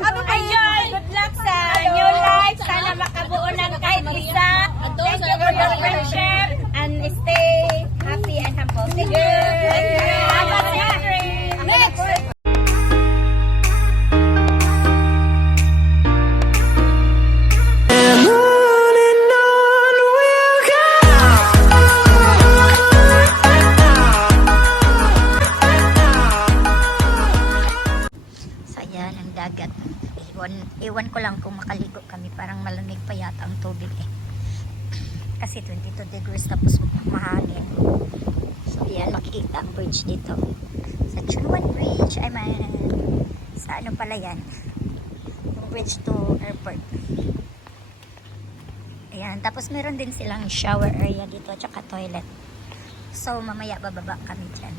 share. Ayun, good luck sa new life. Sana makabuo ng kahit isa. Thank you for your friendship and stay happy and humble. Thank you. Have a safe trip. Next. Ayan ang dagat. Iwan ko lang kung makaligo kami. Parang malamig pa yata ang tubig eh. Kasi 22 degrees tapos mahangin. So yan, makikita ang bridge dito. Sa Chunuan Bridge. Ay man. Sa ano pala yan? Yung bridge to airport. Ayan. Tapos meron din silang shower area dito. Tsaka toilet. So mamaya bababa kami dyan.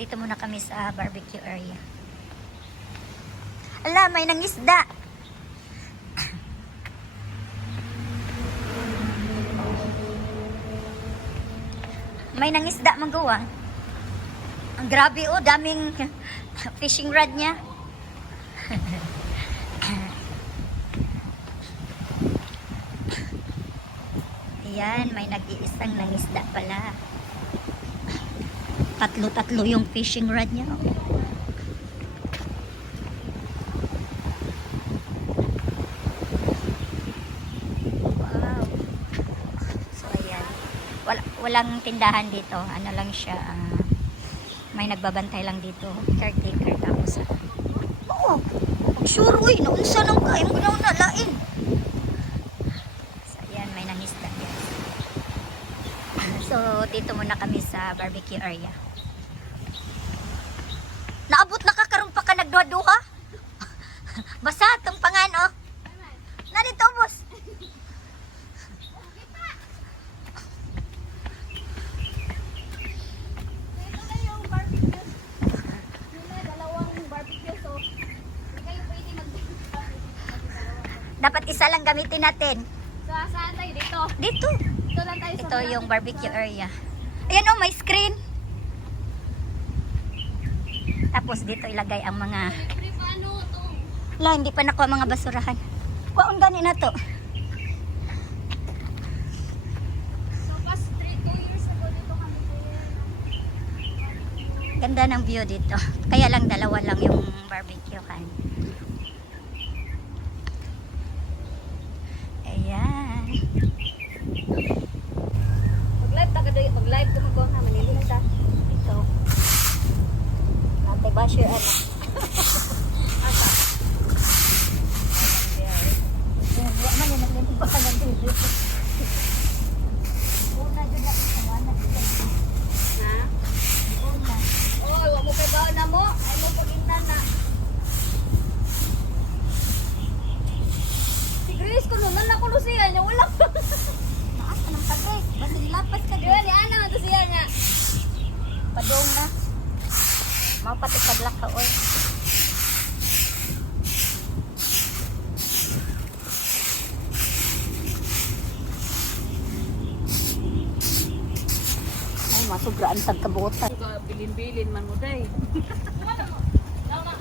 Dito muna kami sa barbecue area. Ala, may nangisda. May nangisda magawa. Ang grabe oh, daming fishing rod niya. Ayan, may nag-iisang nangisda pala. Tatlo-tatlo yung fishing rod niya. Wow. So, ayan. Walang tindahan dito. Ano lang siya. May nagbabantay lang dito. Caretaker. Tapos, oo. Sure, uy. Naunsa nang kain. Ganaw na, lain. So, ayan. May nangisda, guys. So, dito muna kami sa barbecue area. Naabot na ka karon pa ka nagduha-duha? Basa tong pangano. Na dito, boss. Ito na yung barbecue. Dalawang barbecue. So, hindi kayo pwede Dapat isa lang gamitin natin. So, saan tayo dito? Dito. Ito lang tayo Ito yung barbecue area. Ayan oh, may screen. Tapos dito ilagay ang mga... Ano to? Wala, hindi pa nakuha mga basurahan. Waon gani na to. So, past 2 years ago dito kami Ganda ng view dito. Kaya lang dalawa lang yung barbecue kan. Ayan. Pag-live ko mag-go na Manila ta. Ito. Ate Basher ano. Asa? Wala man yung iba ng video. Una dyan na isawana. Ha? Una. Oy, wa mo kay baon na mo. Ay mo pagingnan na. Si Grace ko nun, nakulo siya niya. Wala pa. Naas ka ng tagay. Basta lapas ka Di dyan. ba ni Ana to siya niya? Padong na. Mau pati padlak ka oy. Ay, masugraan tag kabutan. Bilin-bilin man mo day.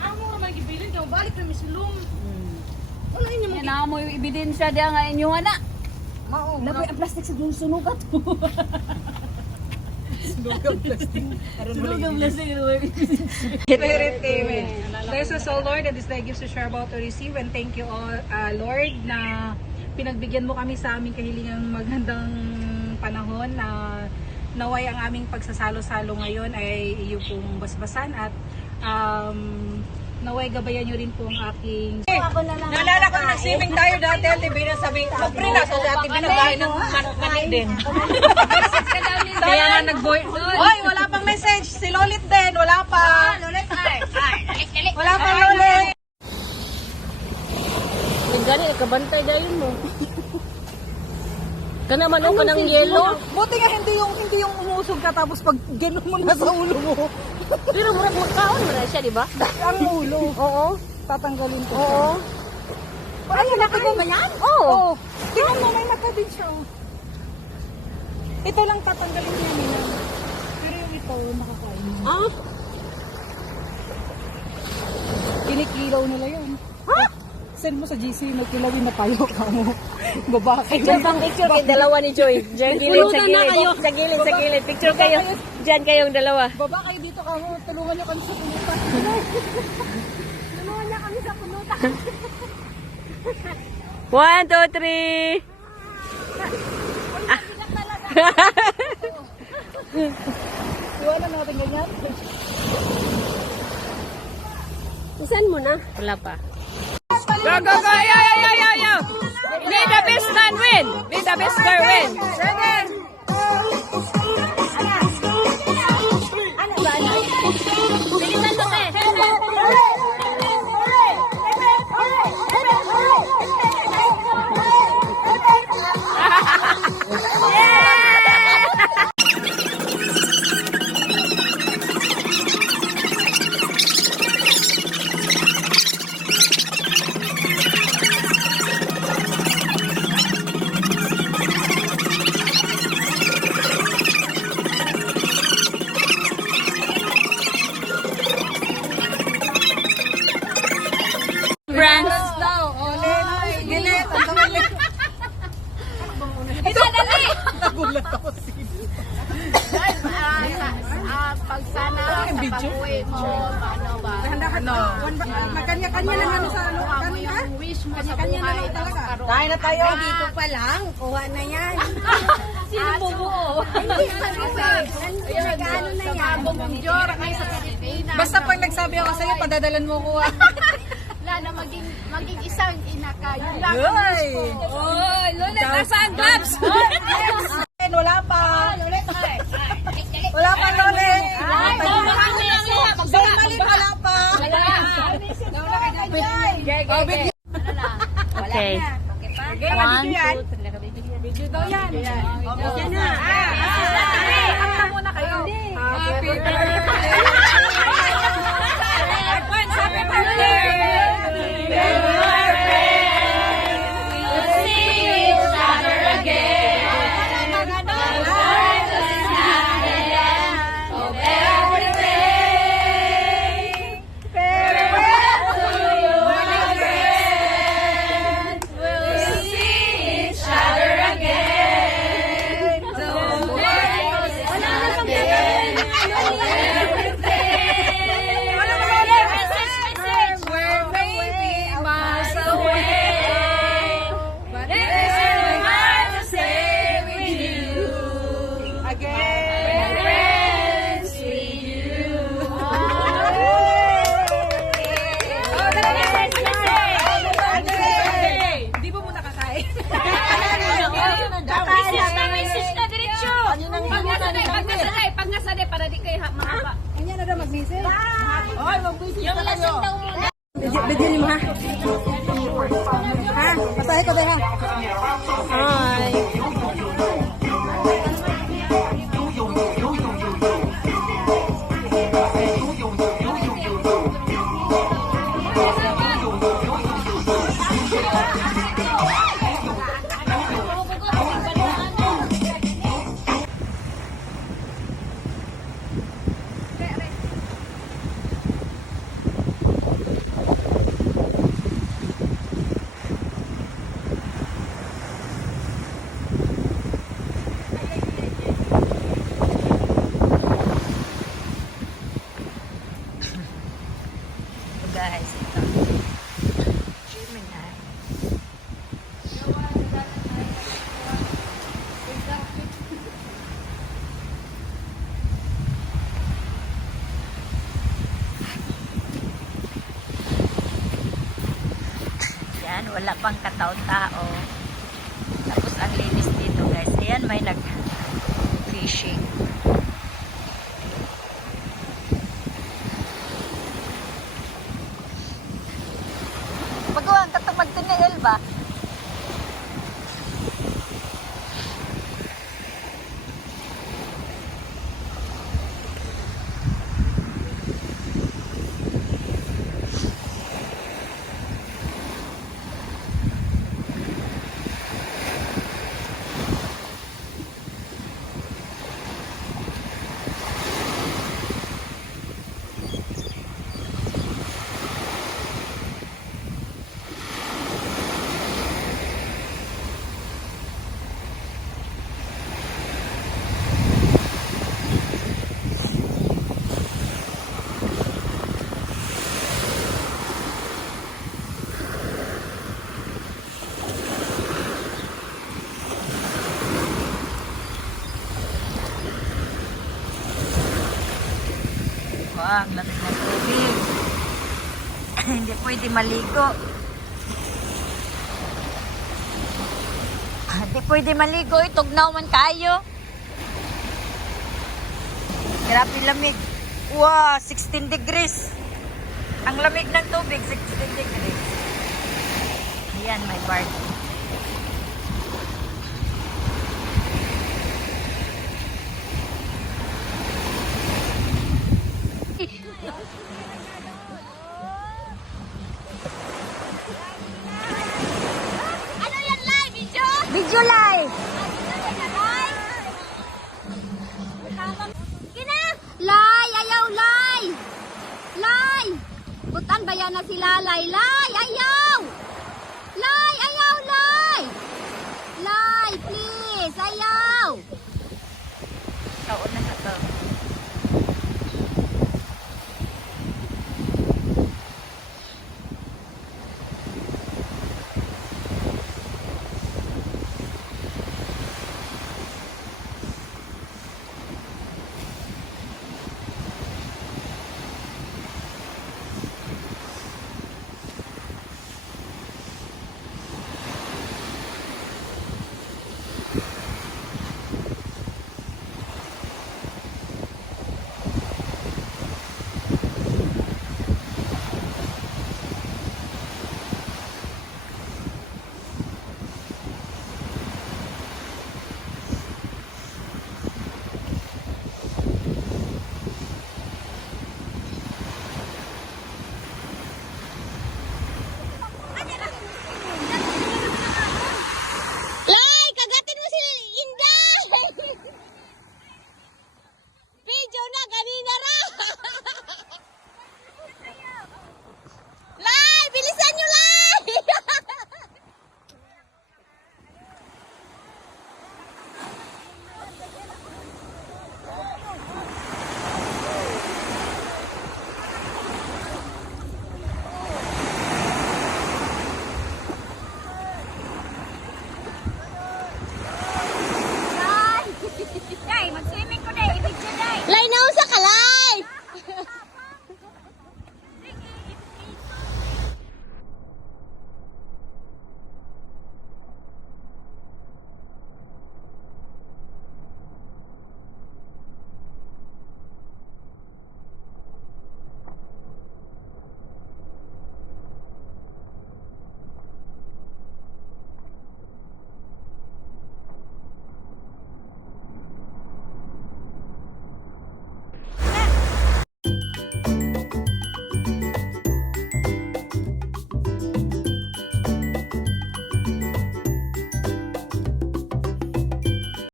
Amo ra magibilin daw balik na misulong. Wala inyo mo. Yan mo yung ebidensya diya nga inyo ana. Mao. Napoy ang plastic sa sunugat. Sunugang plastic. Spirit, amen. Bless us, O Lord, and this thy gifts to share about to receive. And thank you, all, Lord, na pinagbigyan mo kami sa aming kahilingang magandang panahon na naway ang aming pagsasalo-salo ngayon ay iyo pong basbasan at naway gabayan nyo rin po ang aking... Naalala ko nag-swimming tayo dati, Ate Bina, sabi, mag-free na, so Ate Bina gaya ng mani din. Kaya nga nag-boy, oy, wala pang message, si Lolit din, wala pa. Lulit ay. Wala pa Lolit. Gani kabantay dahil mo. Kana man o kanang yelo. Buti nga hindi yung umusog ka tapos pag gano'n mo na sa ulo mo. Pero murag magkaon mo na siya, di ba? Ang ulo. Oo. Tatanggalin ko. Oo. Ay, nakakain ba yan? Oo. Tingnan mo, may mata din siya. Oh. Ito lang tatanggalin niya nila. Pero yung ito, makakain. Ah. Kinikilaw nila yun. Ha? Send mo sa GC, nagkilawin na tayo ka mo. Baba kayo. Picture kayo dalawa ni Joy. Diyan gilid sa gilid. Sa gilid. Picture kayo. Diyan kayong dalawa. Baba kayo dito ka mo. Tulungan niyo kami sa punutan. Tulungan niyo kami sa punutan. 1, 2, 3. Iwanan natin ganyan. Saan mo na? Wala pa. Go, go, go! Yo, yo, yo, yo, yo! May the best man win! May the best girl win! Bilisan to, te! Brands. Ito, dali! Nagulat ako sino. Pag sana sa pag-uwi mo, paano ba? Ano? Magkanya-kanya lang ano sa ano. Ano yung wish mo sa buhay na magkaroon? Kain na tayo. Dito pa lang, kuha na yan. Sino bubuo? Hindi, nag-ano na yan. Bumungjor kayo sa Pilipinas. Basta pag nagsabi ako sa'yo, padadalan mo ko ah. Wala na maging isang ina ka. Yun lang. Ay! Oh, Lola, nasaan gloves? Wala pa. Wala pa, Lolet. Balik, wala pa. Okay. 1, 2, 3. Video daw yan. Okay na. Kanta muna kayo. Happy birthday. Advance, happy birthday! Hindi mo muna kakain. Pag nasanay, para di kayo mahaba. Kanya na daw mag-message. Ay, mag-visit na kayo. Bigyan niyo ha. Ha? Pasahe ko din ha. Hi. Guys, ito. Gemini. Yan, wala pang katao-tao. Tapos ang linis dito guys. Ayan, may nag-fishing. Magawa ang katapag tinil ba? ang lamig ng tubig. Hindi pwede maligo. Hindi pwede maligo. Tugnaw man kayo. Grabe lamig. Wow, 16 degrees. Ang lamig ng tubig, 16 degrees. Ayan, may bar. Ano yan, live? Video? Video live! Kina! Lay! Ayaw, Lay! Lay! Butan ba yan na si Lalay? Lay! Ayaw! Lay! Ayaw, Lay! Lay, please! Ayaw!